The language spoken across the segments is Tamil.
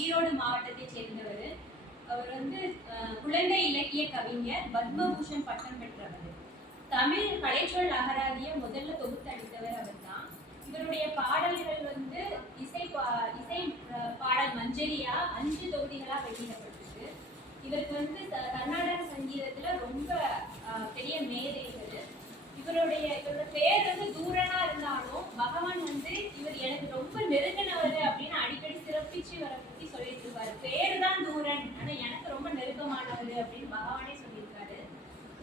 ஈரோடு மாவட்டத்தை சேர்ந்தவர். அவர் வந்து குழந்தை இலக்கிய கவிஞர், பத்மபூஷன் பட்டம் பெற்றவர். தமிழ் கலைச்சொல் அகராதியை முதல்ல தொகுத்து அளித்தவர் அவர் தான். இவருடைய பாடல்கள் வந்து இசை பாடல் மஞ்சரியா 5 தொகுதிகளா வெளியிடப்பட்டிருக்கு. இவருக்கு வந்து கர்நாடக சங்கீதத்துல ரொம்ப பெரிய மேதை. இவரோட பேர் வந்து தூரனா இருந்தாலும் பகவான் வந்து இவர் எனக்கு ரொம்ப நெருங்கினவர் அப்படின்னு அடிக்கடி சிறப்பிச்சு இவரை பத்தி சொல்லிட்டு இருப்பாரு. பேரு தான் தூரன், ஆனா எனக்கு ரொம்ப நெருக்கமானவர் அப்படின்னு பகவானே சொல்லியிருக்காரு.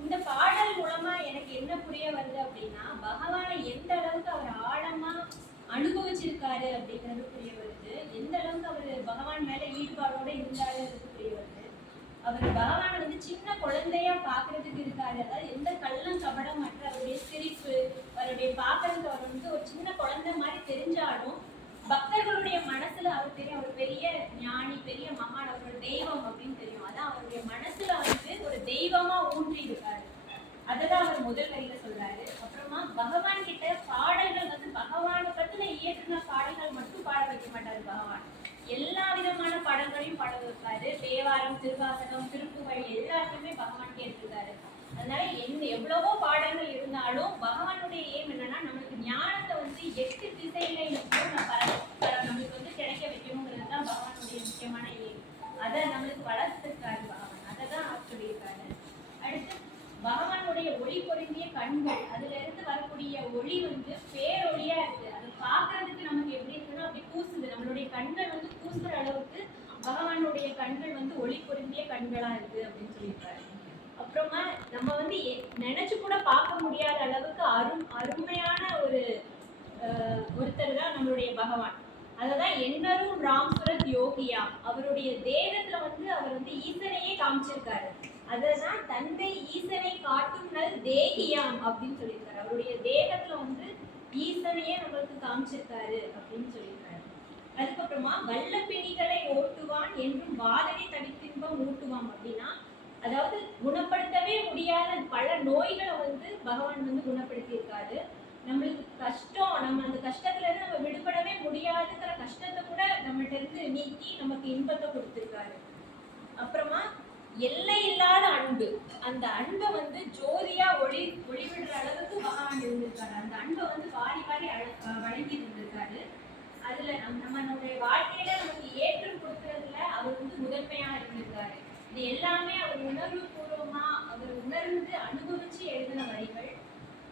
இந்த பாடல் மூலமா எனக்கு என்ன புரிய வருது அப்படின்னா, பகவானை எந்த அளவுக்கு அவர் ஆழமா அனுபவிச்சிருக்காரு அப்படிங்கிறது புரிய வருது. எந்த அளவுக்கு அவர் பகவான் மேல ஈடுபாடோட இருந்தாருங்கிறது புரிய வருது. அவர் பகவானை வந்து சின்ன குழந்தையா பாக்குறதுக்கு இருக்காரு. அதாவது எந்த கள்ளம் கபடம் மற்ற அவருடைய சிரிப்பு, அவருடைய பாக்குறதுக்கு அவர் வந்து ஒரு சின்ன குழந்தை மாதிரி தெரிஞ்சாலும் பக்தர்களுடைய மனசுல அவர் தெரியும், அவர் பெரிய ஞானி, பெரிய மகான், அவரோட தெய்வம் அப்படின்னு தெரியும். அதான் அவருடைய மனசுல வந்து ஒரு தெய்வமா ஊன்றி இருக்காரு. அததான் அவர் முதல் வரியில சொல்றாரு. அப்புறமா பகவான் கிட்ட பாடல்கள் வந்து பகவானை பத்தின இயற்றின பாடல்கள் மட்டும் பாட வைக்க மாட்டாரு பகவான். எல்லா விதமான பாடல்களையும் பாட வைப்பாரு. தேவாரம், திருவாசகம், திருப்புகழ் எல்லாத்தையுமே பகவான் கேட்டிருக்காரு. அதனால எவ்வளவோ பாடல்கள் இருந்தாலும் பகவானுடைய ஏம் என்னன்னா, நம்மளுக்கு ஞானத்தை வந்து 8 திசையிலையும் நம்மளுக்கு வந்து கிடைக்க வைக்கணுங்கிறது தான் பகவானுடைய முக்கியமான ஏம். அதை நம்மளுக்கு வளர்த்துருக்காரு பகவான். அதை தான் அவர் சொல்லியிருக்காரு. அடுத்து பகவானுடைய ஒளி பொருந்திய கண்கள், அதுல இருந்து வரக்கூடிய ஒளி வந்து பேரொளியா இருக்கு. அது பாக்குறதுக்கு நமக்கு எப்படி இருக்குன்னா அப்படி கூசுது. நம்மளுடைய கண்கள் வந்து கூசுற அளவுக்கு பகவானுடைய கண்கள் வந்து ஒளி பொருந்திய கண்களா இருக்கு அப்படின்னு சொல்லியிருக்காரு. அப்புறமா நம்ம வந்து நினைச்சு கூட பார்க்க முடியாத அளவுக்கு அருமையான ஒருத்தர் தான் நம்மளுடைய பகவான். அததான் என்னரும் ராம் சுரத் யோகியா, அவருடைய தேகத்துல வந்து அவர் வந்து ஈசனையே காமிச்சிருக்காரு. அததான் தந்தை ஈசனை காட்டும் நல் தேகியாம் அப்படின்னு சொல்லியிருக்காரு. அவருடைய தேகத்துல வந்து ஈசனையே நம்மளுக்கு காமிச்சிருக்காரு அப்படின்னு சொல்லியிருக்காரு. அதுக்கப்புறமா வல்ல பிணிகளை ஓட்டுவான் என்றும் வாதனை தனித்தின்பம் ஊட்டுவான் அப்படின்னா, அதாவது குணப்படுத்தவே முடியாத பல நோய்களை வந்து பகவான் வந்து குணப்படுத்தியிருக்காரு. நம்மளுக்கு கஷ்டம், நம்ம அந்த கஷ்டத்துல இருந்து நம்ம விடுபடவே முடியாதுங்கிற கஷ்டத்தை கூட நம்மகிட்ட இருந்து நீக்கி நமக்கு இன்பத்தை கொடுத்திருக்காரு. அப்புறமா எல்லை இல்லாத அன்பு, அந்த அன்பை வந்து ஜோதியா ஒளி விடுற அளவுக்கு பகவான் இருந்திருக்காரு. அந்த அன்பை வந்து வாரி வாரி வழங்கி இருந்திருக்காரு. அதுல நம்மளுடைய வாழ்க்கையில நமக்கு ஏற்றம் கொடுக்கறதுல அவர் வந்து முதன்மையா இருந்திருக்காரு. இது எல்லாமே அவர் உணர்வு பூர்வமா அவர் உணர்ந்து அனுபவிச்சு எழுதின வரிகள்.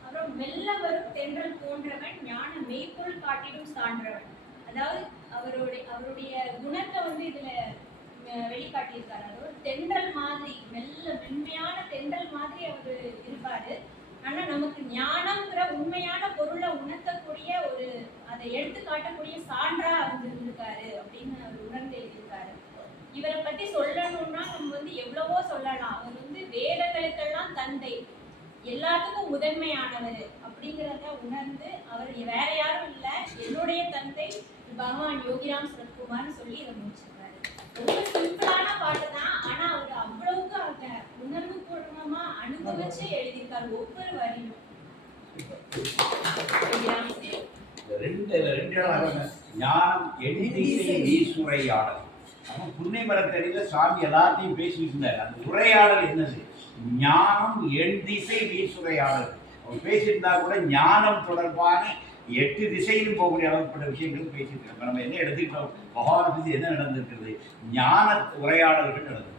அப்புறம் மெல்ல வரும் தென்றல் போன்றவன் ஞான மெய்ப்பொருள் காட்டிலும் சான்றவன். அதாவது அவருடைய குணத்தை வந்து இதுல வெளிக்காட்டியிருக்காரு. அது ஒரு தென்றல் மாதிரி, மென்மையான தென்றல் மாதிரி அவரு இருப்பாரு. ஆனா நமக்கு ஞானம்ங்கிற உண்மையான பொருளை உணர்த்தக்கூடிய அதை எடுத்து காட்டக்கூடிய சான்றா அவர் இருந்திருக்காரு அப்படின்னு அவர் உணர்ந்து எழுதியிருக்காரு. இவரை பத்தி சொல்லணும்னா நம்ம வந்து எவ்வளவோ சொல்லலாம். அவர் வந்து வேதங்களுக்கெல்லாம் தந்தை, எல்லாத்துக்கும் முதன்மையானவர் அப்படிங்கிறத உணர்ந்து அவர் வேற யாரும் இல்லை, என்னுடைய தந்தை பகவான் யோகிராம் சரத்குமார்னு சொல்லி இதை முடிச்சிருக்காரு. ரொம்ப சிம்பிளான பாட்டு தான், ஆனா அவர் அவ்வளவுக்கு அந்த உணர்வு பூர்வமா அனுபவிச்சு எழுதியிருக்காரு ஒவ்வொரு வரியும். ஞானம் எண்திசை ஈசுரையாடல். அவன் புன்னை மரத்தடியில சாமி எல்லாத்தையும் பேசிட்டு இருந்தார். அந்த உரையாடல் என்னது? ஞானம் எண்திசை ஈசுரையாடல். அவன் பேசியிருந்தா கூட ஞானம் தொடர்பான 8 திசையிலும் போகக்கூடிய அளவுப்பட்ட விஷயங்கள் பேசிட்டு இருக்காங்க. நம்ம என்ன எடுத்துக்கிட்டோம், பகவானை பற்றி என்ன நடந்திருக்கிறது? ஞான உரையாடல்கள் நடந்தது.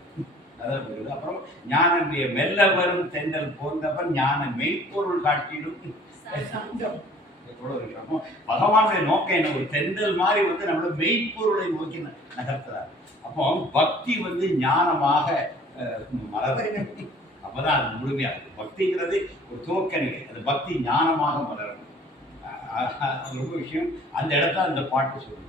அதாவது அப்புறம் ஞான மெல்ல வரும் தென்றல் போன்றப்ப ஞான மெய்ப்பொருள் காட்டிலும் அப்போ பகவானுடைய நோக்கம் என்ன? ஒரு தென்றல் மாதிரி வந்து நம்மளோட மெய்ப்பொருளை நோக்கி நகர்த்துறாரு. அப்போ பக்தி வந்து ஞானமாக மலர், அப்பதான் அது முழுமையாகுது. பக்திங்கிறது ஒரு துவக்க நிலை, அது பக்தி ஞானமாக மலரணும். அது ரொம்ப விஷயம். அந்த இடத்துல அந்த பாட்டு சொல்லுது.